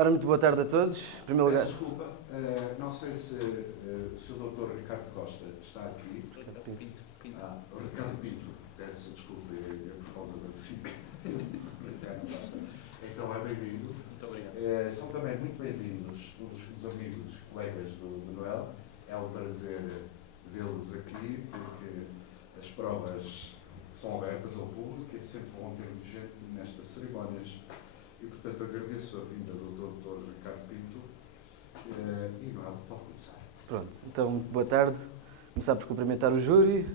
Ora, muito boa tarde a todos. Em primeiro lugar... Desculpa, não sei se o Sr. Dr. Ricardo Costa está aqui. Ricardo Pinto. O Ricardo Pinto, peço desculpa, é por causa da SIC. Ricardo Costa. Então é bem-vindo. Muito obrigado. São também muito bem-vindos os amigos, colegas do Noel. É um prazer vê-los aqui, porque as provas são abertas ao público, é sempre bom ter gente nestas cerimónias. E, portanto, agradeço a vinda do Dr. Ricardo Pinto e Noel, pode começar. Pronto, então, boa tarde. Começar por cumprimentar o júri,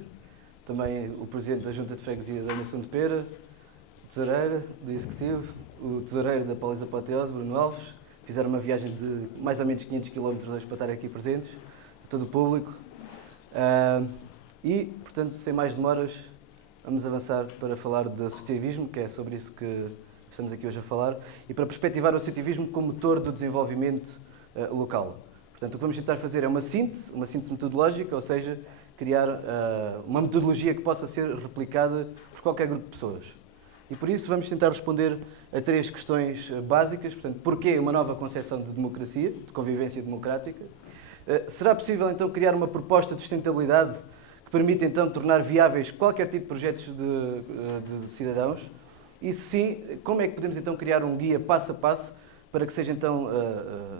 também o Presidente da Junta de Freguesia da Nação de Pera, o Tesoureiro do Executivo, o Tesoureiro da Paulis Apoteose, Bruno Alves. Fizeram uma viagem de mais ou menos 500 km hoje para estar aqui presentes, a todo o público. E, portanto, sem mais demoras, vamos avançar para falar de associativismo, que é sobre isso que estamos aqui hoje a falar, e para perspectivar o associativismo como motor do desenvolvimento local. Portanto, o que vamos tentar fazer é uma síntese metodológica, ou seja, criar uma metodologia que possa ser replicada por qualquer grupo de pessoas. E por isso vamos tentar responder a 3 questões básicas. Portanto, porquê uma nova concepção de democracia, de convivência democrática? Será possível, então, criar uma proposta de sustentabilidade que permita, então, tornar viáveis qualquer tipo de projetos de cidadãos? E se sim, como é que podemos, então, criar um guia passo a passo para que seja, então,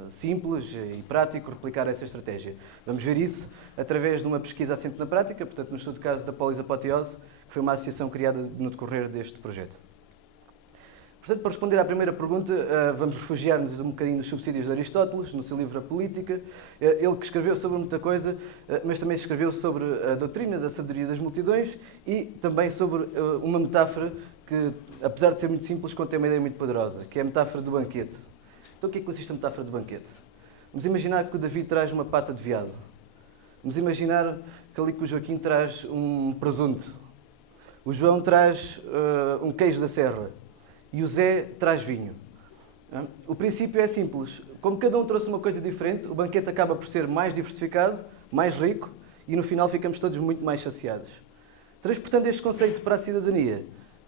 simples e prático replicar essa estratégia? Vamos ver isso através de uma pesquisa assente na prática, portanto, no estudo de caso da Paulis Apoteose, que foi uma associação criada no decorrer deste projeto. Portanto, para responder à primeira pergunta, vamos refugiar-nos um bocadinho nos subsídios de Aristóteles, no seu livro A Política. Ele que escreveu sobre muita coisa, mas também escreveu sobre a doutrina da sabedoria das multidões e também sobre uma metáfora que, apesar de ser muito simples, contém uma ideia muito poderosa, que é a metáfora do banquete. Então, o que é que consiste a metáfora do banquete? Vamos imaginar que o David traz uma pata de veado. Vamos imaginar que ali que o Joaquim traz um presunto. O João traz um queijo da serra. E o Zé traz vinho. O princípio é simples. Como cada um trouxe uma coisa diferente, o banquete acaba por ser mais diversificado, mais rico e no final ficamos todos muito mais saciados. Transportando este conceito para a cidadania,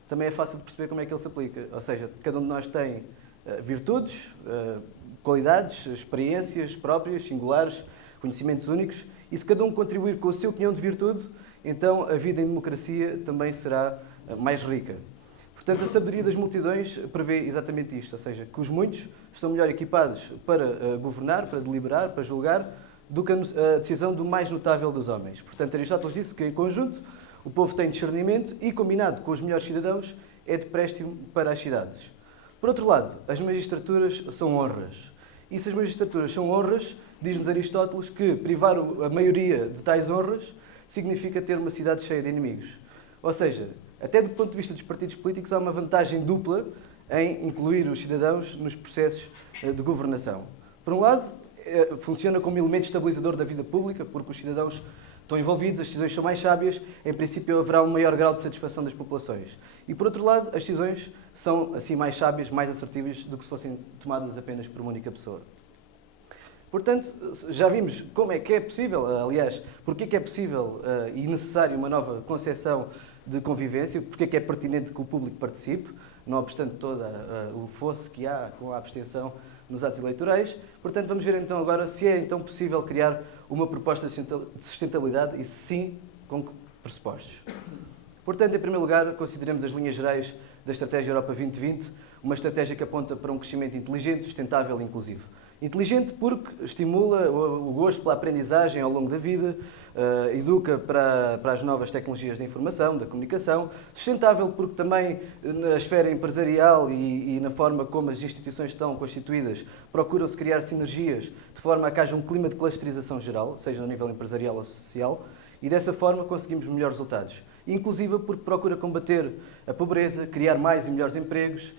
também é fácil de perceber como é que ele se aplica. Ou seja, cada um de nós tem virtudes, qualidades, experiências próprias, singulares, conhecimentos únicos, e se cada um contribuir com o seu quinhão de virtude, então a vida em democracia também será mais rica. Portanto, a sabedoria das multidões prevê exatamente isto, ou seja, que os muitos estão melhor equipados para governar, para deliberar, para julgar, do que a decisão do mais notável dos homens. Portanto, Aristóteles disse que, em conjunto, o povo tem discernimento e, combinado com os melhores cidadãos, é de préstimo para as cidades. Por outro lado, as magistraturas são honras. E se as magistraturas são honras, diz-nos Aristóteles que privar a maioria de tais honras significa ter uma cidade cheia de inimigos. Ou seja, até do ponto de vista dos partidos políticos, há uma vantagem dupla em incluir os cidadãos nos processos de governação. Por um lado, funciona como elemento estabilizador da vida pública, porque os cidadãos estão envolvidos, as decisões são mais sábias, em princípio haverá um maior grau de satisfação das populações. E por outro lado, as decisões são assim mais sábias, mais assertivas do que se fossem tomadas apenas por uma única pessoa. Portanto, já vimos como é que é possível, aliás, porque é que é possível e necessário uma nova concepção de convivência, porque é que é pertinente que o público participe, não obstante todo o fosso que há com a abstenção nos atos eleitorais. Portanto, vamos ver então agora se é então possível criar uma proposta de sustentabilidade e, se sim, com que pressupostos. Portanto, em primeiro lugar, consideremos as linhas gerais da Estratégia Europa 2020, uma estratégia que aponta para um crescimento inteligente, sustentável e inclusivo. Inteligente porque estimula o gosto pela aprendizagem ao longo da vida, educa para as novas tecnologias da informação, da comunicação. Sustentável porque também na esfera empresarial e na forma como as instituições estão constituídas, procuram-se criar sinergias de forma a que haja um clima de clusterização geral, seja no nível empresarial ou social, e dessa forma conseguimos melhores resultados. Inclusiva porque procura combater a pobreza, criar mais e melhores empregos,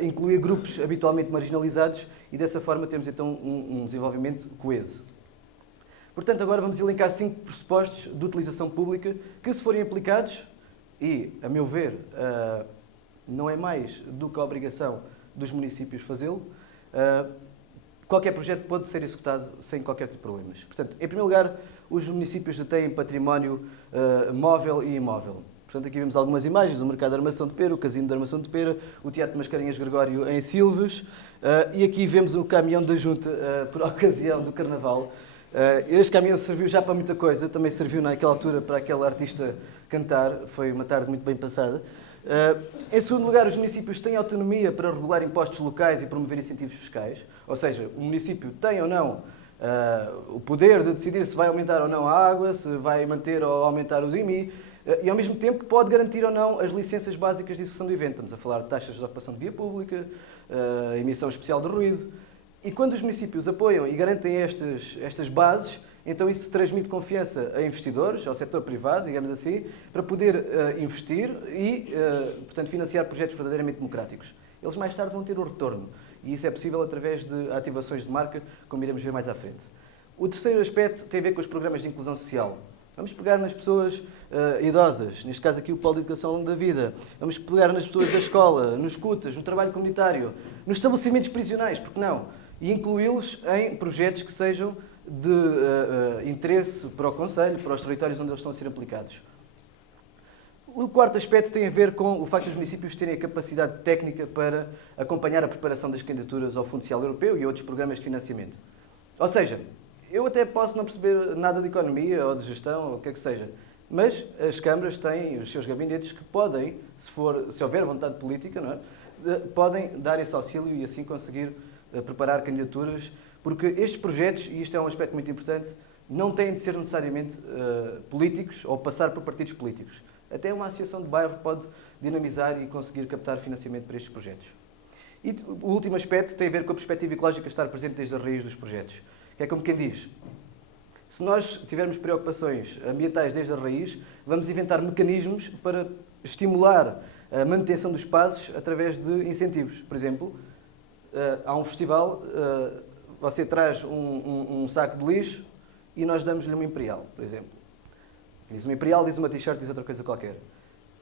incluir grupos habitualmente marginalizados e dessa forma temos então um desenvolvimento coeso. Portanto, agora vamos elencar 5 pressupostos de utilização pública que, se forem aplicados, e, a meu ver, não é mais do que a obrigação dos municípios fazê-lo, qualquer projeto pode ser executado sem qualquer tipo de problemas. Portanto, em primeiro lugar, os municípios têm património móvel e imóvel. Portanto, aqui vemos algumas imagens do mercado de Armação de Pera, o casino de Armação de Pera, o Teatro de Mascarenhas Gregório em Silves, e aqui vemos o caminhão da Junta por ocasião do Carnaval. Este caminhão serviu já para muita coisa, também serviu naquela altura para aquele artista cantar, foi uma tarde muito bem passada. Em segundo lugar, os municípios têm autonomia para regular impostos locais e promover incentivos fiscais, ou seja, o município tem ou não o poder de decidir se vai aumentar ou não a água, se vai manter ou aumentar os IMI, e ao mesmo tempo pode garantir ou não as licenças básicas de execução do evento. Estamos a falar de taxas de ocupação de via pública, emissão especial de ruído. E quando os municípios apoiam e garantem estas bases, então isso transmite confiança a investidores, ao setor privado, digamos assim, para poder investir e, portanto, financiar projetos verdadeiramente democráticos. Eles mais tarde vão ter o retorno. E isso é possível através de ativações de marca, como iremos ver mais à frente. O terceiro aspecto tem a ver com os programas de inclusão social. Vamos pegar nas pessoas idosas, neste caso aqui o Polo de Educação ao Longo da Vida. Vamos pegar nas pessoas da escola, nos escutas, no trabalho comunitário, nos estabelecimentos prisionais, porque não? E incluí-los em projetos que sejam de interesse para o Conselho, para os territórios onde eles estão a ser aplicados. O quarto aspecto tem a ver com o facto dos municípios terem a capacidade técnica para acompanhar a preparação das candidaturas ao Fundo Social Europeu e outros programas de financiamento. Ou seja, eu até posso não perceber nada de economia ou de gestão, ou o que é que seja, mas as câmaras têm os seus gabinetes que podem, se houver vontade política, não é? Podem dar esse auxílio e assim conseguir preparar candidaturas, porque estes projetos, e isto é um aspecto muito importante, não têm de ser necessariamente políticos ou passar por partidos políticos. Até uma associação de bairro pode dinamizar e conseguir captar financiamento para estes projetos. E o último aspecto tem a ver com a perspectiva ecológica estar presente desde a raiz dos projetos. Que é como quem diz, se nós tivermos preocupações ambientais desde a raiz, vamos inventar mecanismos para estimular a manutenção dos espaços através de incentivos. Por exemplo, há um festival, você traz um saco de lixo e nós damos-lhe uma Imperial, por exemplo. Diz uma Imperial, diz uma t-shirt, diz outra coisa qualquer.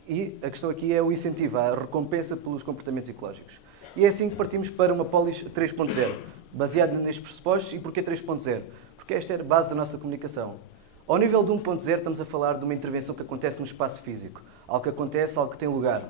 E a questão aqui é o incentivo, a recompensa pelos comportamentos ecológicos. E é assim que partimos para uma Polis 3.0, baseada nestes pressupostos. E porquê 3.0? Porque esta é a base da nossa comunicação. Ao nível de 1.0 estamos a falar de uma intervenção que acontece no espaço físico, algo que acontece, algo que tem lugar.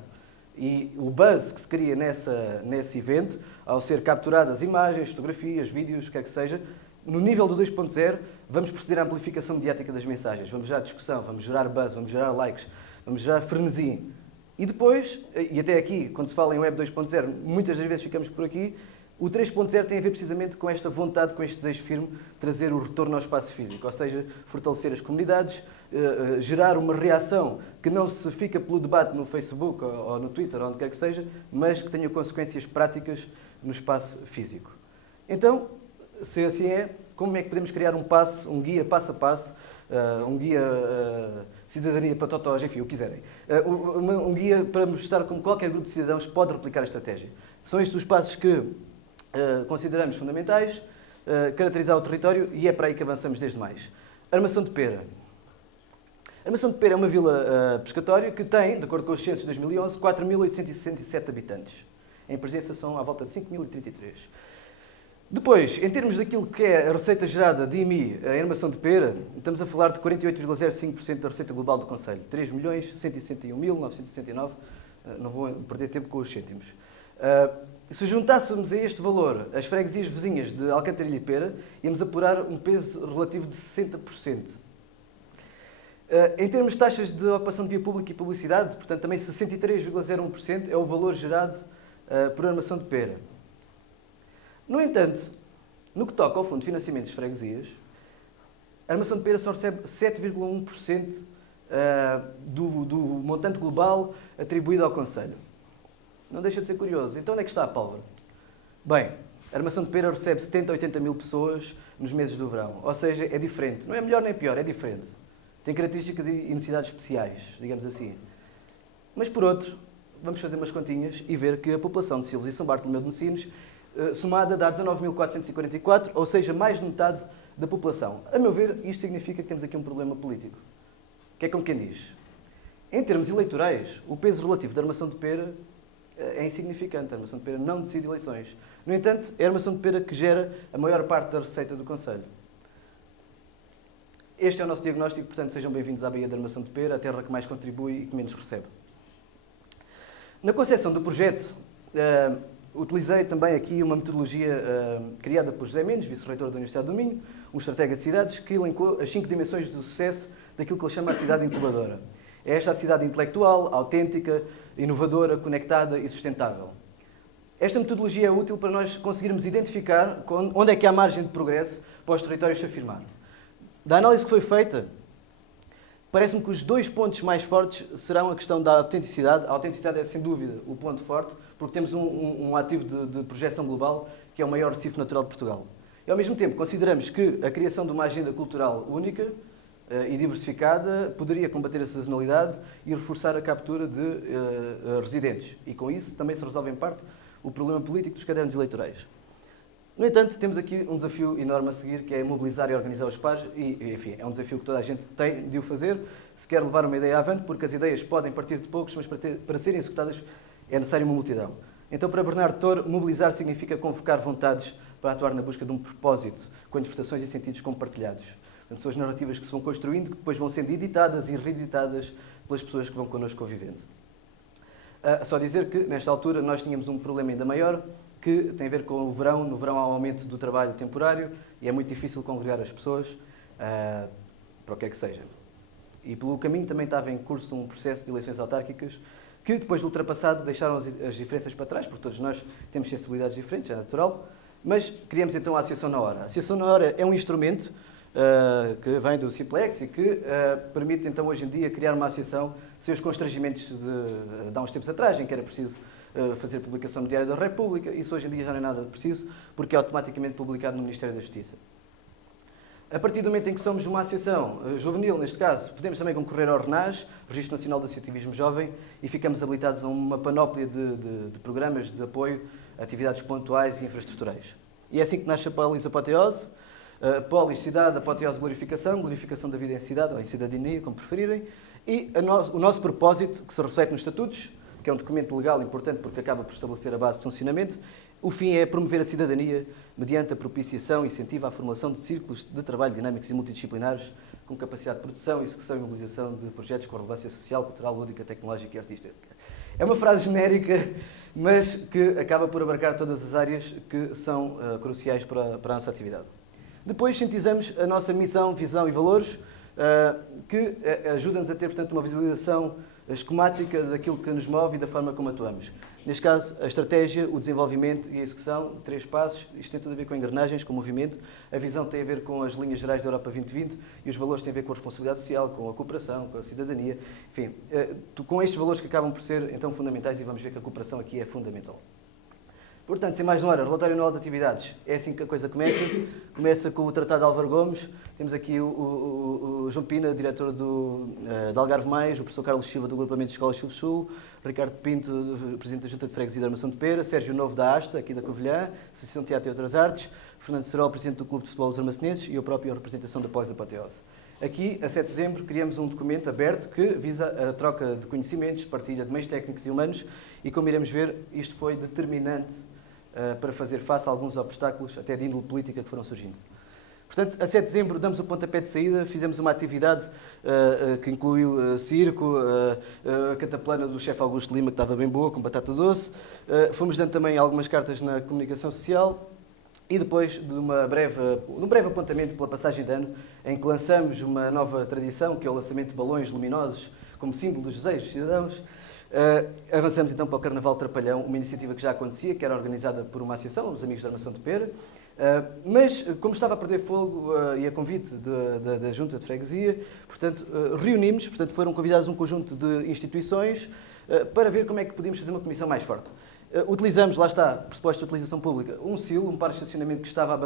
E o buzz que se cria nesse evento, ao ser capturadas imagens, fotografias, vídeos, o que é que seja, no nível do 2.0 vamos proceder à amplificação mediática das mensagens, vamos gerar discussão, vamos gerar buzz, vamos gerar likes, vamos gerar frenesi. E depois, e até aqui, quando se fala em Web 2.0, muitas das vezes ficamos por aqui, o 3.0 tem a ver precisamente com esta vontade, com este desejo firme, de trazer o retorno ao espaço físico, ou seja, fortalecer as comunidades, gerar uma reação que não se fica pelo debate no Facebook ou no Twitter, onde quer que seja, mas que tenha consequências práticas no espaço físico. Então, se assim é, como é que podemos criar um guia passo a passo, um guia cidadania para totós, enfim, o que quiserem. Um guia para mostrar como qualquer grupo de cidadãos pode replicar a estratégia. São estes os passos que consideramos fundamentais, caracterizar o território, e é para aí que avançamos desde mais. Armação de Pera. Armação de Pera é uma vila pescatória que tem, de acordo com os censos de 2011, 4.867 habitantes. Em presença são à volta de 5.033. Depois, em termos daquilo que é a receita gerada de IMI em Armação de Pera, estamos a falar de 48,05% da receita global do Conselho. 3.161.969. Não vou perder tempo com os cêntimos. Se juntássemos a este valor as freguesias vizinhas de Alcantarilha e Pera, íamos apurar um peso relativo de 60%. Em termos de taxas de ocupação de via pública e publicidade, portanto, também 63,01% é o valor gerado por Armação de Pera. No entanto, no que toca ao Fundo de Financiamento das Freguesias, a Armação de Pera só recebe 7,1% do montante global atribuído ao Conselho. Não deixa de ser curioso. Então, onde é que está a pólvora? Bem, a Armação de Pera recebe 70 a 80 mil pessoas nos meses do verão. Ou seja, é diferente. Não é melhor nem pior, é diferente. Tem características e necessidades especiais, digamos assim. Mas, por outro, vamos fazer umas continhas e ver que a população de Silves e São Bartolomeu de Messinos somada dá 19.444, ou seja, mais de metade da população. A meu ver, isto significa que temos aqui um problema político. Que é como quem diz. Em termos eleitorais, o peso relativo da Armação de Pera é insignificante. A Armação de Pera não decide eleições. No entanto, é a Armação de Pera que gera a maior parte da receita do Conselho. Este é o nosso diagnóstico, portanto, sejam bem-vindos à Baía da Armação de Pera, a terra que mais contribui e que menos recebe. Na concepção do projeto, utilizei também aqui uma metodologia criada por José Mendes, vice-reitor da Universidade do Minho, um estratega de cidades, que elencou as 5 dimensões do sucesso daquilo que ele chama a cidade incubadora. É esta a cidade intelectual, autêntica, inovadora, conectada e sustentável. Esta metodologia é útil para nós conseguirmos identificar onde é que há margem de progresso para os territórios se afirmar. Da análise que foi feita, parece-me que os 2 pontos mais fortes serão a questão da autenticidade. A autenticidade é, sem dúvida, o ponto forte, porque temos um ativo de projeção global, que é o maior Recife natural de Portugal. E, ao mesmo tempo, consideramos que a criação de uma agenda cultural única e diversificada poderia combater a sazonalidade e reforçar a captura de residentes. E, com isso, também se resolve, em parte, o problema político dos cadernos eleitorais. No entanto, temos aqui um desafio enorme a seguir, que é mobilizar e organizar os pares, e, enfim, é um desafio que toda a gente tem de o fazer, se quer levar uma ideia avante, porque as ideias podem partir de poucos, mas para serem executadas é necessário uma multidão. Então, para Bernardo Touro, mobilizar significa convocar vontades para atuar na busca de um propósito, com interpretações e sentidos compartilhados. Portanto, são as narrativas que se vão construindo, que depois vão sendo editadas e reeditadas pelas pessoas que vão connosco convivendo. Só dizer que, nesta altura, nós tínhamos um problema ainda maior, que tem a ver com o verão. No verão há um aumento do trabalho temporário e é muito difícil congregar as pessoas para o que é que seja. E pelo caminho também estava em curso um processo de eleições autárquicas que, depois de ultrapassado, deixaram as diferenças para trás, porque todos nós temos sensibilidades diferentes, é natural, mas criamos então a Associação na Hora. A Associação na Hora é um instrumento que vem do Simplex e que permite então hoje em dia criar uma associação sem os constrangimentos de há uns tempos atrás, em que era preciso fazer publicação no Diário da República. Isso hoje em dia já não é nada preciso, porque é automaticamente publicado no Ministério da Justiça. A partir do momento em que somos uma associação juvenil, neste caso, podemos também concorrer ao RNAS, Registro Nacional do Associativismo Jovem, e ficamos habilitados a uma panóplia de programas de apoio a atividades pontuais e infraestruturais. E é assim que nasce a Polis Apoteose. Polis, cidade, apoteose, glorificação da vida em cidade, ou em cidadania, como preferirem, e o nosso propósito, que se reflete nos estatutos, que é um documento legal importante porque acaba por estabelecer a base de funcionamento. O fim é promover a cidadania mediante a propiciação e incentivo à formulação de círculos de trabalho dinâmicos e multidisciplinares com capacidade de produção, execução e mobilização de projetos com relevância social, cultural, lúdica, tecnológica e artística. É uma frase genérica, mas que acaba por abarcar todas as áreas que são cruciais para a nossa atividade. Depois sintetizamos a nossa missão, visão e valores, que ajudam-nos a ter, portanto, uma visualização esquemática daquilo que nos move e da forma como atuamos. Neste caso, a estratégia, o desenvolvimento e a execução, 3 passos. Isto tem tudo a ver com engrenagens, com movimento. A visão tem a ver com as linhas gerais da Europa 2020 e os valores têm a ver com a responsabilidade social, com a cooperação, com a cidadania. Enfim, com estes valores que acabam por ser, então, fundamentais, e vamos ver que a cooperação aqui é fundamental. Portanto, sem mais demora, relatório anual de atividades. É assim que a coisa começa. Começa com o Tratado de Álvaro Gomes. Temos aqui o João Pina, diretor de Algarve Mais, o professor Carlos Silva, do Agrupamento de Escolas Sul-Sul, Ricardo Pinto, presidente da Junta de Freguesia da Armação de Pera, Sérgio Novo da Asta, aqui da Covilhã, Associação de Teatro e Outras Artes, Fernando Serol, presidente do Clube de Futebol dos Armacenenses e eu próprio, a representação da Pós-Apoteose. Aqui, a 7 de dezembro, criamos um documento aberto que visa a troca de conhecimentos, partilha de meios técnicos e humanos e, como iremos ver, isto foi determinante para fazer face a alguns obstáculos, até de índole política, que foram surgindo. Portanto, a 7 de dezembro damos o pontapé de saída, fizemos uma atividade que incluiu circo, a cataplana do chefe Augusto Lima, que estava bem boa, com batata doce. Fomos dando também algumas cartas na comunicação social e depois de um breve apontamento pela passagem de ano, em que lançamos uma nova tradição, que é o lançamento de balões luminosos como símbolo dos desejos dos cidadãos. Avançamos então para o Carnaval Trapalhão, uma iniciativa que já acontecia, que era organizada por uma associação, os Amigos da Armação de Pera, mas como estava a perder fogo e a convite da Junta de Freguesia, portanto, reunimos, portanto, foram convidados um conjunto de instituições para ver como é que podíamos fazer uma comissão mais forte. Utilizamos, lá está, pressuposto de utilização pública, um silo, um parque de estacionamento que estava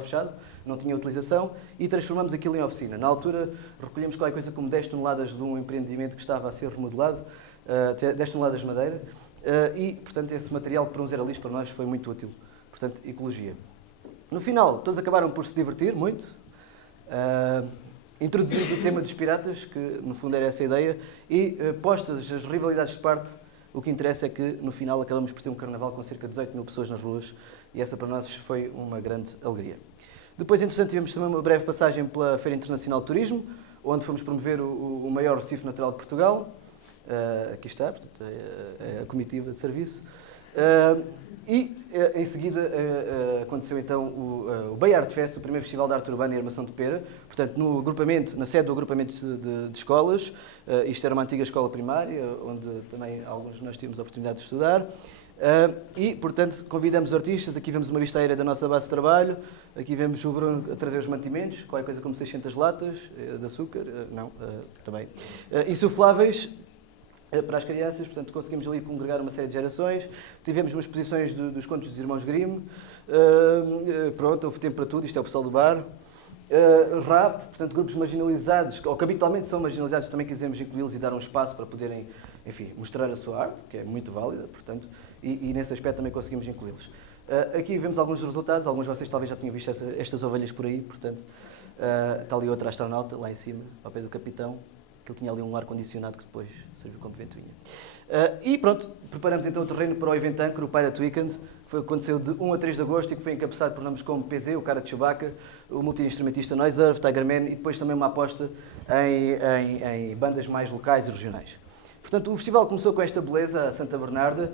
fechado, não tinha utilização, e transformamos aquilo em oficina. Na altura, recolhemos qualquer coisa como 10 toneladas de um empreendimento que estava a ser remodelado, 10 toneladas de madeira, e, portanto, esse material que para uns era lixo, para nós foi muito útil. Portanto, ecologia. No final, todos acabaram por se divertir muito. Introduzimos o tema dos piratas, que no fundo era essa a ideia, e postas as rivalidades de parte, o que interessa é que no final acabamos por ter um carnaval com cerca de 18 mil pessoas nas ruas, e essa para nós foi uma grande alegria. Depois, entretanto, tivemos também uma breve passagem pela Feira Internacional de Turismo, onde fomos promover o maior Recife natural de Portugal. Aqui está, portanto, é a comitiva de serviço. Em seguida aconteceu então o Bay Art Fest, o primeiro festival de arte urbana e armação de pera, portanto no agrupamento, na sede do agrupamento de escolas. Isto era uma antiga escola primária, onde também alguns de nós tínhamos a oportunidade de estudar. Portanto, convidamos os artistas. Aqui vemos uma vista aérea da nossa base de trabalho. Aqui vemos o Bruno a trazer os mantimentos, qualquer coisa como 600 latas de açúcar, também. Insufláveis para as crianças, portanto conseguimos ali congregar uma série de gerações. Tivemos umas exposições dos contos dos irmãos Grimm. Pronto, houve tempo para tudo, isto é o pessoal do bar. Rap, portanto grupos marginalizados, ou que habitualmente são marginalizados, também quisemos incluí-los e dar um espaço para poderem, enfim, mostrar a sua arte, que é muito válida, portanto, e nesse aspecto também conseguimos incluí-los. Aqui vemos alguns resultados, alguns de vocês talvez já tinham visto estas ovelhas por aí, portanto, está ali outra astronauta, lá em cima, ao pé do capitão, que ele tinha ali um ar-condicionado que depois serviu como ventoinha. E pronto, preparamos então o terreno para o evento Anchor, o Pirate Weekend, que aconteceu de 1 a 3 de agosto e que foi encabeçado por nomes como PZ, o cara de Chewbacca, o multi-instrumentista Noiserve, Tigerman e depois também uma aposta em bandas mais locais e regionais. Portanto, o festival começou com esta beleza, a Santa Bernarda,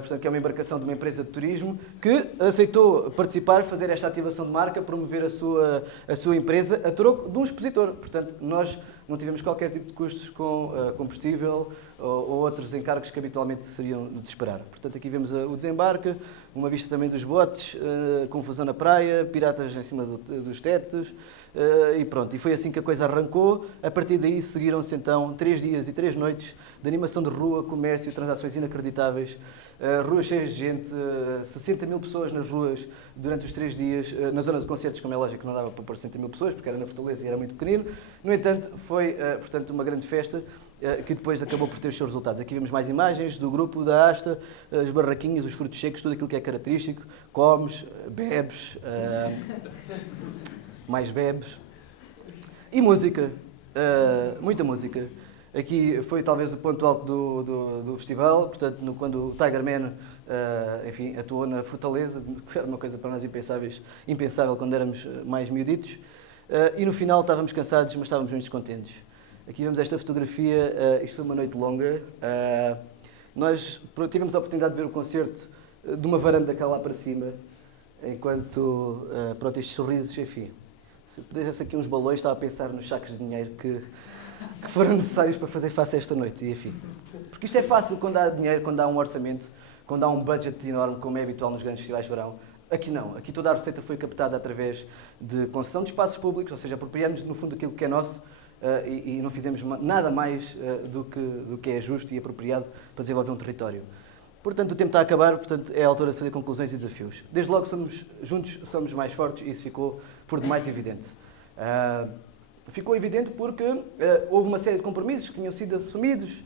portanto, que é uma embarcação de uma empresa de turismo, que aceitou participar, fazer esta ativação de marca, promover a sua empresa a troco de um expositor. Portanto, nós não tivemos qualquer tipo de custos com combustível ou outros encargos que habitualmente seriam de esperar. Portanto, aqui vemos o desembarque, uma vista também dos botes, confusão na praia, piratas em cima dos tetos, e pronto. E foi assim que a coisa arrancou. A partir daí seguiram-se então 3 dias e 3 noites de animação de rua, comércio, transações inacreditáveis, ruas cheias de gente, 60 mil pessoas nas ruas durante os 3 dias, na zona de concertos, como é lógico, não dava para pôr 60 mil pessoas, porque era na Fortaleza e era muito pequenino. No entanto, foi, portanto, uma grande festa que depois acabou por ter os seus resultados. Aqui vemos mais imagens do grupo, da Asta, as barraquinhas, os frutos secos, tudo aquilo que é característico. Comes, bebes, mais bebes. E música, muita música. Aqui foi talvez o ponto alto do festival, portanto, quando o Tigerman, enfim, atuou na Fortaleza, que era uma coisa para nós impensável quando éramos mais miuditos. E no final estávamos cansados, mas estávamos muito contentes. Aqui vemos esta fotografia, isto foi uma noite longa. Nós tivemos a oportunidade de ver o concerto de uma varanda cá lá para cima, enquanto, pronto, estes sorrisos, enfim. Se pudesse aqui uns balões, estava a pensar nos sacos de dinheiro que foram necessários para fazer face a esta noite, e enfim. Porque isto é fácil quando há dinheiro, quando há um orçamento, quando há um budget enorme, como é habitual nos grandes festivais de verão. Aqui não, aqui toda a receita foi captada através de concessão de espaços públicos, ou seja, apropriamos no fundo aquilo que é nosso e não fizemos nada mais do que é justo e apropriado para desenvolver um território. Portanto, o tempo está a acabar, portanto, é a altura de fazer conclusões e desafios. Desde logo, juntos somos mais fortes e isso ficou por demais evidente. Ficou evidente porque houve uma série de compromissos que tinham sido assumidos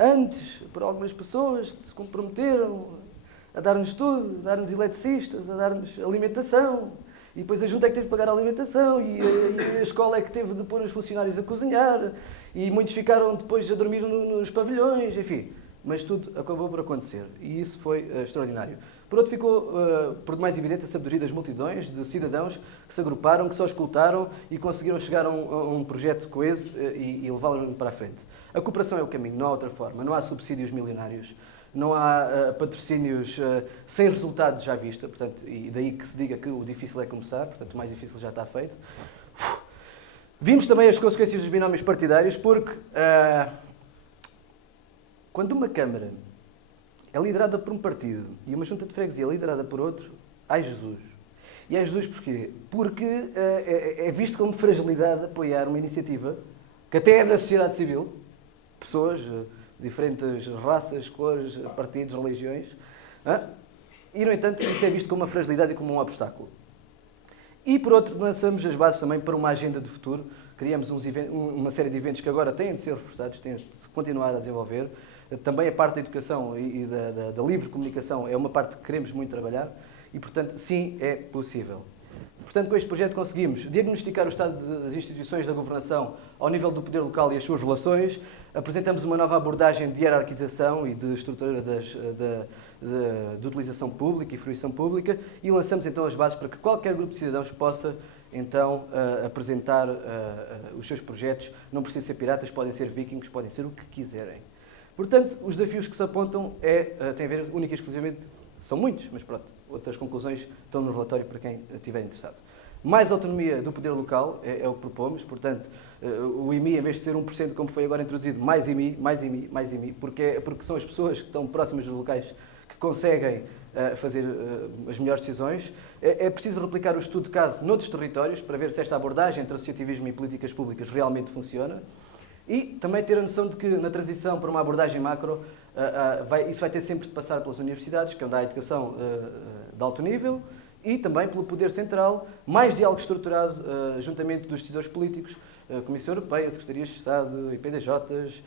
antes por algumas pessoas que se comprometeram a dar-nos tudo, a dar-nos eletricistas, a dar-nos alimentação, e depois a junta é que teve de pagar a alimentação, e a escola é que teve de pôr os funcionários a cozinhar, e muitos ficaram depois a dormir nos pavilhões, enfim. Mas tudo acabou por acontecer, e isso foi extraordinário. Por outro, ficou por demais evidente a sabedoria das multidões de cidadãos que se agruparam, que só escutaram e conseguiram chegar a um projeto coeso e levá-lo para a frente. A cooperação é o caminho, não há outra forma, não há subsídios milionários. Não há patrocínios sem resultados já à vista, portanto, e daí que se diga que o difícil é começar, portanto, o mais difícil já está feito. Vimos também as consequências dos binómios partidários, porque quando uma Câmara é liderada por um partido e uma junta de freguesia é liderada por outro, ai Jesus. E ai Jesus porquê? Porque é visto como fragilidade apoiar uma iniciativa que até é da sociedade civil, pessoas... diferentes raças, cores, partidos, religiões, e, no entanto, isso é visto como uma fragilidade e como um obstáculo. E, por outro, lançamos as bases também para uma agenda de futuro. Criamos uma série de eventos que agora têm de ser reforçados, têm de continuar a desenvolver. Também a parte da educação e da livre comunicação é uma parte que queremos muito trabalhar e, portanto, sim, é possível. Portanto, com este projeto conseguimos diagnosticar o estado das instituições da governação ao nível do poder local e as suas relações, apresentamos uma nova abordagem de hierarquização e de estrutura de utilização pública e fruição pública e lançamos então as bases para que qualquer grupo de cidadãos possa então apresentar os seus projetos. Não precisam ser piratas, podem ser vikings, podem ser o que quiserem. Portanto, os desafios que se apontam têm a ver única e exclusivamente, são muitos, mas pronto, outras conclusões estão no relatório para quem estiver interessado. Mais autonomia do poder local é o que propomos, portanto, o IMI, em vez de ser 1%, como foi agora introduzido, mais IMI, mais IMI, mais IMI, porque são as pessoas que estão próximas dos locais que conseguem fazer as melhores decisões. É preciso replicar o estudo de caso noutros territórios para ver se esta abordagem entre associativismo e políticas públicas realmente funciona. E também ter a noção de que na transição para uma abordagem macro, isso vai ter sempre de passar pelas universidades, que é onde há a educação de alto nível, e também pelo poder central, mais diálogo estruturado juntamente dos decisores políticos, Comissão Europeia, Secretarias de Estado, IPDJs,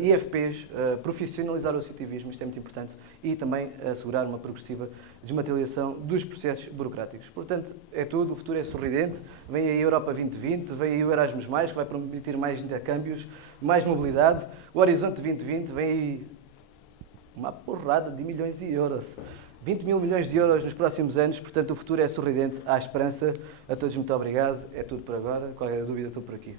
IFPs, profissionalizar o associativismo, isto é muito importante, e também assegurar uma progressiva desmaterialização dos processos burocráticos. Portanto, é tudo, o futuro é sorridente, vem aí a Europa 2020, vem aí o Erasmus+, que vai permitir mais intercâmbios, mais mobilidade, o Horizonte 2020, vem aí uma porrada de milhões de euros. 20 mil milhões de euros nos próximos anos, portanto o futuro é sorridente, há esperança. A todos muito obrigado, é tudo por agora, qualquer dúvida estou por aqui.